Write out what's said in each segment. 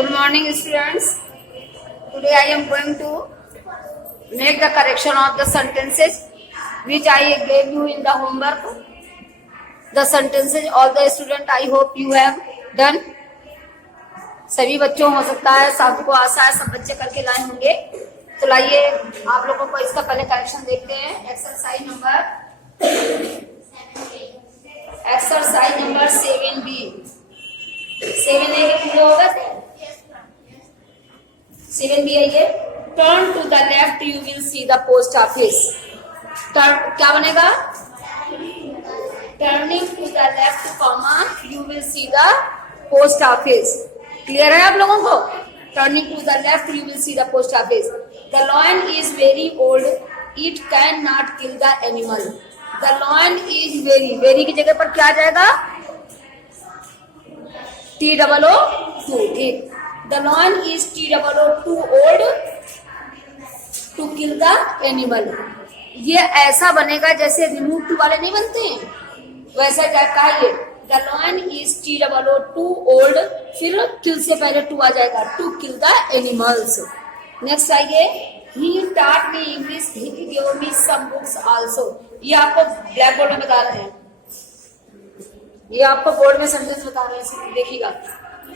Good morning, students. Today I am going to make the correction of the sentences which I gave you in the homework. The sentences, all the students, I hope you have done. सभी बच्चों, हो सकता है सबको आशा है सब बच्चे करके लाए होंगे। तो लाइए आप लोगों को इसका पहले करेक्शन देखते हैं। Exercise number 7B। 7A पूरा होगा 7B आइए। Turn to the left you will see the post office. क्या बनेगा? Turning to the left comma you will see the post office. Clear है आप लोगों को? Turning to the left you will see the post office. The lion is very old, it can not kill the animal. The lion is very, very की जगह पर क्या आ जाएगा? TOO2। ठीक। The lion is TOO2 old to kill the animal. ये ऐसा बनेगा जैसे रिमूव टू वाले नहीं बनते हैं, वैसा टाइप का है ये। The lion is TOO2 old, फिर किल से पहले टू आ जाएगा, to kill the animals. Next आइए। He taught me English, he give me some books also. ये आपको ब्लैक बोर्ड में बता रहे हैं, ये आपको बोर्ड में सेंटेंस बता रहे हैं, देखिएगा।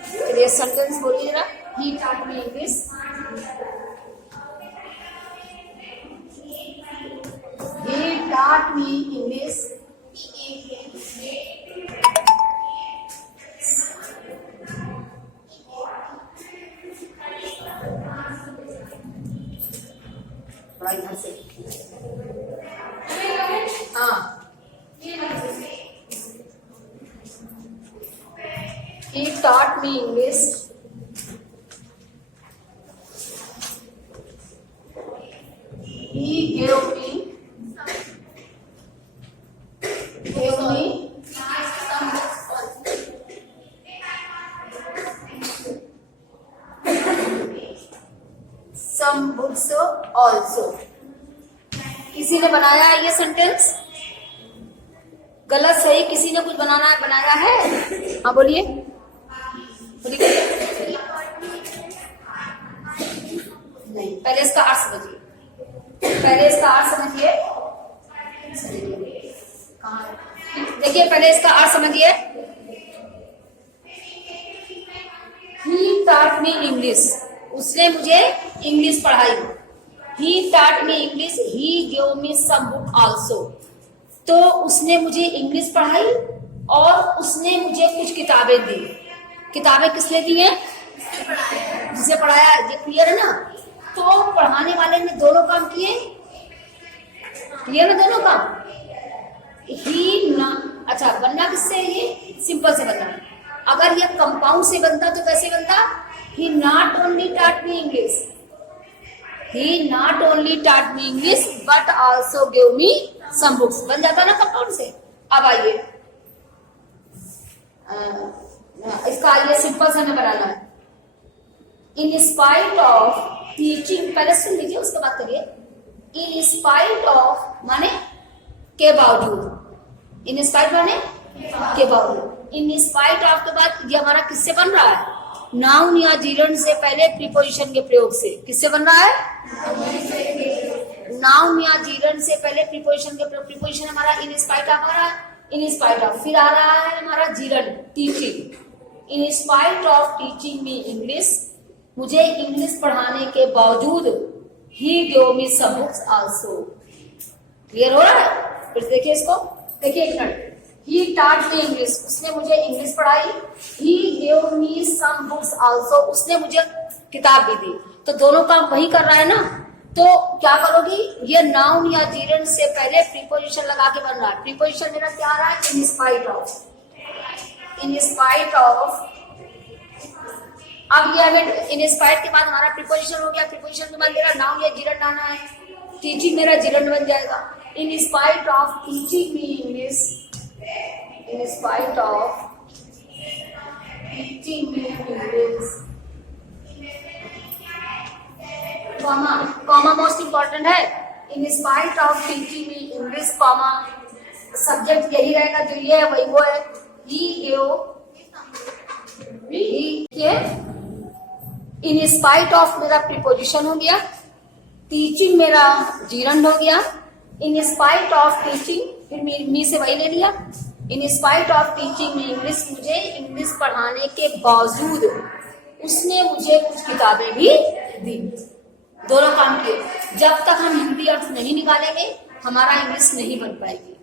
चलिए सेंटेंस बोलिए जरा। ही टॉट मी इंग्लिश, ही टॉट मी इंग्लिश, इधर से हाँ। He taught me English. He gave me some books also. किसी ने बनाया है ये सेंटेंस? गलत सही किसी ने कुछ बनाया है? हाँ बोलिए। नहीं, पहले इसका अर्थ समझिए, देखिए पहले इसका अर्थ समझिए। ही टॉट मी इंग्लिश, उसने मुझे इंग्लिश पढ़ाई। He taught me English, he give me some book also. तो उसने मुझे इंग्लिश पढ़ाई और उसने मुझे कुछ किताबें दी। किताबें किसने दी हैं? जिसे पढ़ाया। ये क्लियर है ना? तो पढ़ाने वाले ने दोनों काम किए। क्लियर है दोनों काम? ही ना, अच्छा बनना किससे? ये सिंपल से बनना। अगर ये कंपाउंड से बनता तो कैसे बनता? He not only taught me English, he not only taught me English but also give me some books. बन जाता ना कंपाउंड से। अब आइए इसका ये सिंपल से हमें बनाना है। इन स्पाइट ऑफ टीचिंग, पहले सुन लीजिए उसके बाद करिए। इन स्पाइट ऑफ माने के बावजूद, इन स्पाइट माने के बावजूद। इन स्पाइट ऑफ के बाद ये हमारा किससे बन रहा है? नाउन या जीरन से पहले प्रीपोजिशन के प्रयोग से। किससे बन रहा है? नाउन या जीरन से पहले प्रीपोजिशन के प्रयोग। प्रीपोजिशन हमारा इन स्पाइट ऑफ आ रहा है, इन स्पाइट ऑफ, फिर आ रहा है हमारा gerund teaching. In spite of teaching me English, मुझे इंग्लिश पढ़ाने के बावजूद he give me some books also. Clear हो रहा है? फिर देखिए इसको, देखिए एक minute. He taught me English, उसने मुझे इंग्लिश पढ़ाई। He give me some books also, उसने मुझे किताब भी दी। तो दोनों काम वही कर रहा है ना। तो क्या करोगी? ये नाउन या जीरन से पहले प्रीपोजिशन लगा के बन रहा है। प्रीपोजिशन मेरा क्या आ रहा है? In spite of, in spite of. अब ये हमें इन स्पाइट के बाद हमारा प्रीपोजिशन हो गया। प्रीपोजिशन के बाद मेरा नाउन या जीरन लाना है। टीचिंग मेरा जीरन बन जाएगा। In spite of teaching me English, in spite of teaching me English, comma most important है। In spite of teaching me English, comma subject यही रहेगा, जो ये है वही वो है। ही इन स्पाइट ऑफ मेरा प्रीपोजिशन हो गया, टीचिंग मेरा जीरंड हो गया, इन स्पाइट ऑफ टीचिंग, फिर मी से वही ले लिया, इन स्पाइट ऑफ टीचिंग में इंग्लिश, मुझे इंग्लिश पढ़ाने के बावजूद उसने मुझे कुछ किताबें भी दी। दोनों काम किए। जब तक हम हिंदी अर्थ नहीं निकालेंगे हमारा इंग्लिश नहीं बन पाएगी।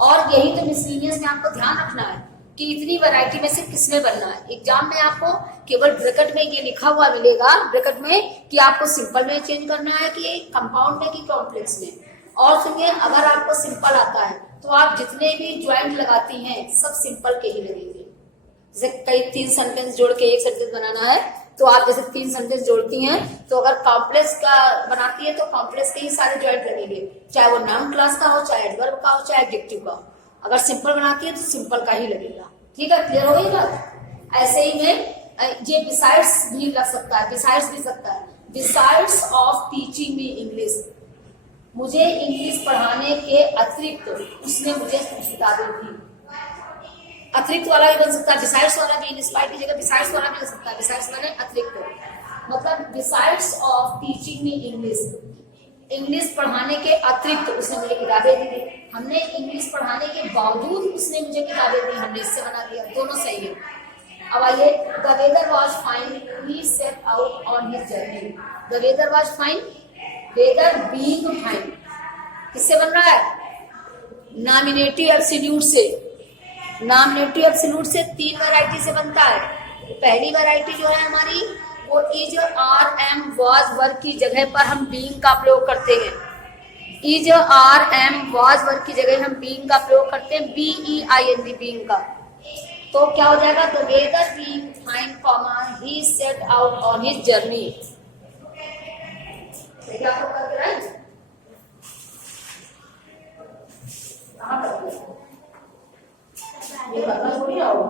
और यही तो मिसलिनियस में आपको ध्यान रखना है कि इतनी वैरायटी में से किसमें बनना है। एग्जाम में आपको केवल ब्रैकेट में ये लिखा हुआ मिलेगा, ब्रैकेट में, कि आपको सिंपल में चेंज करना है कि कंपाउंड में कि कॉम्प्लेक्स में। और सुनिए, अगर आपको सिंपल आता है तो आप जितने भी ज्वाइंट लगाती हैं सब सिंपल के ही लगेंगे। जैसे कई 3 सेंटेंस जोड़ के एक सेंटेंस बनाना है तो आप जैसे 3 सेंटेंस जोड़ती हैं, तो अगर कॉम्प्लेक्स का बनाती है तो कॉम्प्लेक्स के ही सारे ज्वाइंट लगेंगे, चाहे वो नाउन क्लास का हो, चाहे एडवर्ब का हो, चाहे एडजेक्टिव का हो। अगर सिंपल बनाती है तो सिंपल का ही लगेगा। ठीक है, क्लियर हो गई बात। ऐसे ही में ये बिसाइड्स भी लग सकता है, बिसाइड्स भी सकता है। Besides of teaching me English, मुझे इंग्लिश पढ़ाने के अतिरिक्त उसने मुझे कुछ किताबें दी। अतिरिक्त वाला भी बन सकता है, बिसाइड्स वाला भी, इंस्पायर की जगह बिसाइड्स वाला भी बन सकता है। बिसाइड्स माने अतिरिक्त, मतलब besides of teaching me English, English पढ़ाने के अतिरिक्त उसने मुझे किताबें दी। हमने इंग्लिश पढ़ाने के बावजूद उसने मुझे किताबें दी, हमने इससे बना दिया, दोनों सही है। अब आइए, the weather was fine, he set out on his journey. The weather was fine, weather being fine किससे बन रहा है? नॉमिनेटिव एब्सोल्यूट से। नॉमिनेटिव एब्सोल्यूट से 3 वैरायटी से बनता है। पहली वैरायटी जो है हमारी वो इज, आर, एम, वाज, वर्ग की जगह पर हम बीइंग का प्रयोग करते हैं। इज, आर, एम, वाज, वर्ग की जगह हम बीइंग का प्रयोग करते हैं, BEING, बीइंग का। तो क्या हो जाएगा? The weather being fine, comma, he set out on his journey. क्या तो करके राइट कहाँ करते ये करना थोड़ी आओ,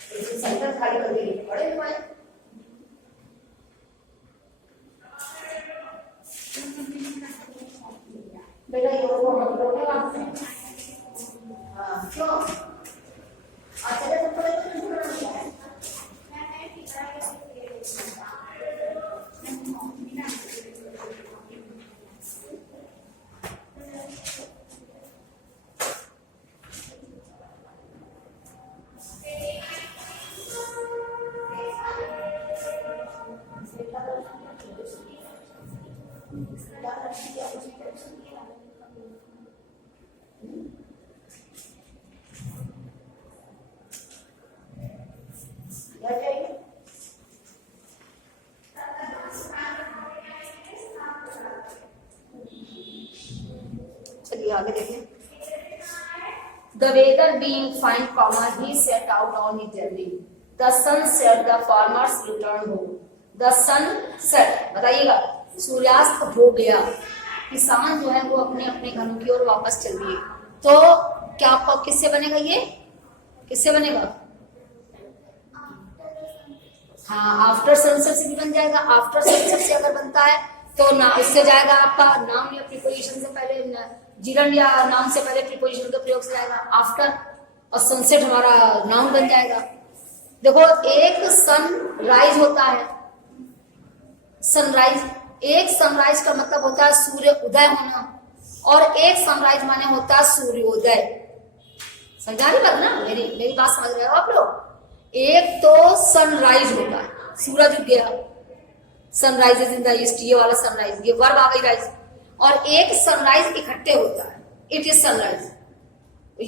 सेंटेंस खाली कर दिए पढ़े हुए। बेटा ये वो हम लोग के बात में हाँ क्यों अच्छा जब पढ़े तो चलिए आगे देखिए। The weather being fine, comma, he set out on his journey. The sun set, the farmers returned home. The sun set, बताइएगा, सूर्यास्त हो गया, किसान जो है वो अपने अपने घरों की ओर वापस चल दिए। तो क्या आपको किससे बनेगा? ये किससे बनेगा? हाँ, आफ्टर सनसेट से भी बन जाएगा। आफ्टर सनसेट से अगर बनता है तो ना इससे जाएगा आपका नाउन या प्रीपोजिशन से पहले, जीरंड या नाउन से पहले प्रीपोजिशन के प्रयोग से जाएगा आफ्टर, और सनसेट हमारा नाउन बन जाएगा। देखो, एक सनराइज होता है, सनराइज, एक सनराइज का मतलब होता है सूर्य उदय होना, और एक सनराइज माने होता है सूर्योदय। समझा नहीं बात ना? मेरी बात समझ रहे हो आप लोग? एक तो सनराइज होता है, सूरज उग गया, सनराइजेस इन द ईस्ट, ये वाला सनराइज, ये वर्ब आ गई राइज। और एक सनराइज इकट्ठे होता है, इट इज सनराइज।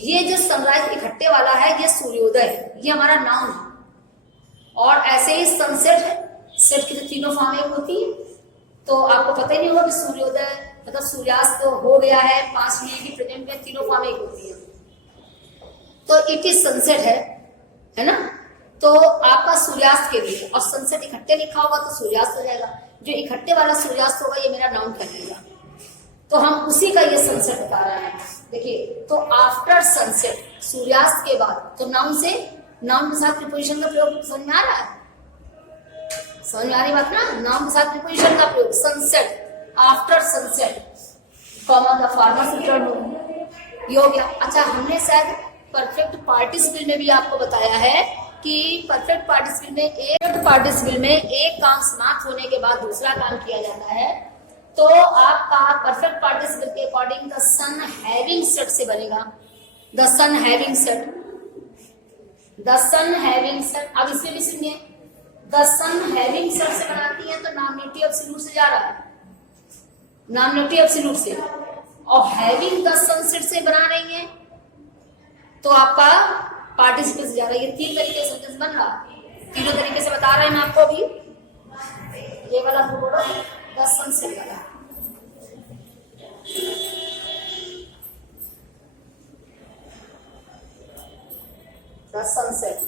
ये जो सनराइज इकट्ठे वाला है ये सूर्योदय है, ये हमारा नाउन है। और ऐसे ही सनसेट है, सेट की जो तीनों फॉर्म एक होती है, तो आपको पता ही नहीं होगा कि सूर्योदय मतलब सूर्यास्त हो गया है, पास्ट में भी, प्रेजेंट में, तीनों फॉर्म एक होती है। तो इट इज सनसेट है ना? तो आपका सूर्यास्त के लिए, और सनसेट इकट्ठे लिखा होगा तो सूर्यास्त हो जाएगा। जो इकट्ठे वाला सूर्यास्त होगा ये मेरा नाउन कहलाएगा। तो हम उसी का ये सनसेट बता रहे हैं। देखिए, तो आफ्टर सनसेट, सूर्यास्त के बाद, तो नाउन से, नाउन के साथ प्रीपोजिशन का प्रयोग समझ में आ रहा है? समझ में आ रही बात ना? नाउन के साथ प्रीपोजिशन का प्रयोग, sunset, after sunset, comma, the farmers return home, ये हो गया। अच्छा, हमने शायद परफेक्ट पार्टिसिपल में भी आपको बताया है कि परफेक्ट पार्टिसिपल में एक काम समाप्त होने के बाद दूसरा काम किया जाता है, तो आपका परफेक्ट पार्टिसिपल के according the sun having set से बनेगा। The sun having set, the sun having set. अब इसमें भी सुनिए, द सन हैविंग सेट से बनाती है तो नॉमिनेटिव एब्सोल्यूट से जा रहा है, नॉमिनेटिव एब्सोल्यूट से, और हैविंग द सन सेट से बना रही है तो आपका पार्टिसिपल से जा रहा है। ये 3 तरीके से सेंटेंस बन रहा है, तीनों तरीके से बता रहे हैं मैं आपको अभी। ये वाला तो बोलो द सन सेट वाला, द सन सेट।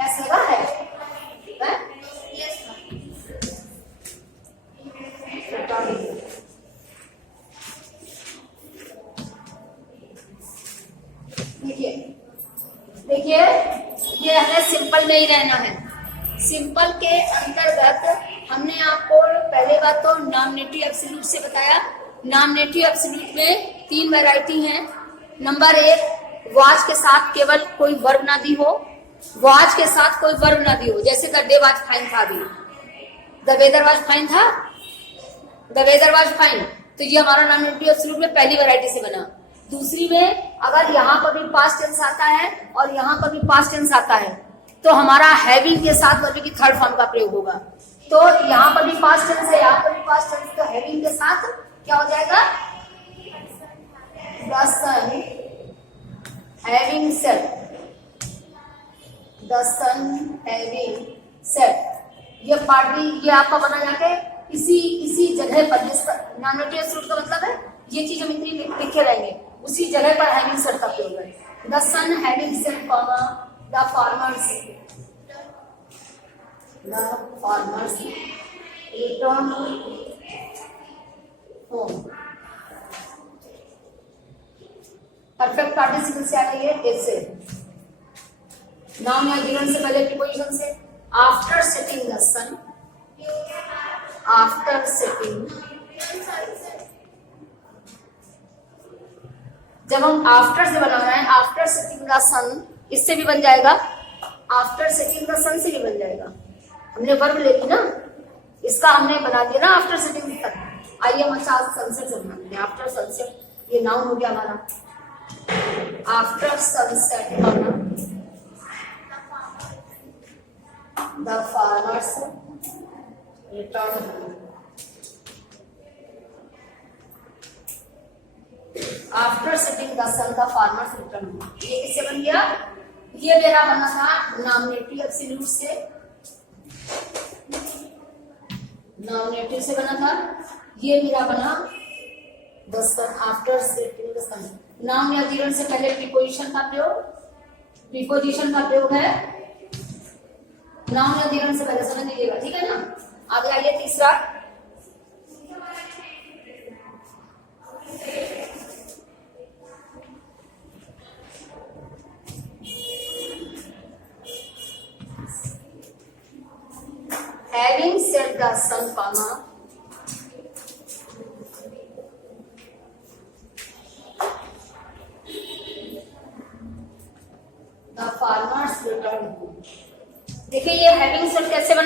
ऐसा लगा है? देखिए ये हमें सिंपल में ही रहना है। सिंपल के अंतर्गत हमने आपको पहले बात तो नॉमिनेटिव एब्सोल्यूट से बताया। नॉमिनेटिव एब्सोल्यूट में 3 वैरायटी हैं। नंबर 1, वाज के साथ केवल कोई वर्ब ना दी हो, वाज के साथ कोई वर्ब ना दी हो, जैसे द डे वाज फाइन था, अभी द वेदर वाज फाइन था, द वेदर वाज फाइन, तो ये हमारा नॉमिनेटिव एब्सोल्यूट में पहली वैरायटी से बना। दूसरी में अगर यहाँ पर भी पास्ट टेंस आता है और यहाँ पर भी पास्ट टेंस आता है तो हमारा हैविंग के साथ वर्ब की थर्ड फॉर्म का प्रयोग होगा। तो यहाँ पर भी पास्ट टेंस है, यहाँ पर भी पास्ट टेंस, तो हैविंग के साथ क्या हो जाएगा? The sun having set, the sun having set. ये पार्टी ये आपका बना जाके इसी जगह पर, नॉमिनेटिव एब्सोल्यूट का मतलब है ये चीज हम इतनी लिखे रहेंगे, उसी जगह पर हैविंग सेट का प्रयोग है। The sun having set comma the farmers return home. Perfect participle से आ रही है कैसे? नाउन या गिवन से पहले प्रीपोजिशन से। After setting the sun, after setting, जब हम आफ्टर से बना रहे हैं, आफ्टर सेटिंग द सन, इससे भी बन जाएगा, आफ्टर सेटिंग द सन से भी बन जाएगा। हमने वर्ब ले ली ना, इसका हमने बना दिया ना आफ्टर सेटिंग तक। आइए हम अच्छा सनसेट से बनाते हैं। आफ्टर सनसेट, ये नाउन हो गया हमारा। After sunset the farmers return. After setting the sun the farmers return. ये किससे बन गया? ये मेरा बना था नॉमिनेटिव एब्सोल्यूट से, नॉमिनेटिव से बना था। ये मेरा बना the sun, after setting the sun. Noun या गिवन से पहले प्रीपोजिशन का प्रयोग, प्रीपोजिशन का प्रयोग है नाउन या गिवन से पहले, समझ लीजिएगा, ठीक है ना। आगे आइए तीसरा, having said the sun, comma, the farmers returned home। देखिए ये हैविंग सेट कैसे बना।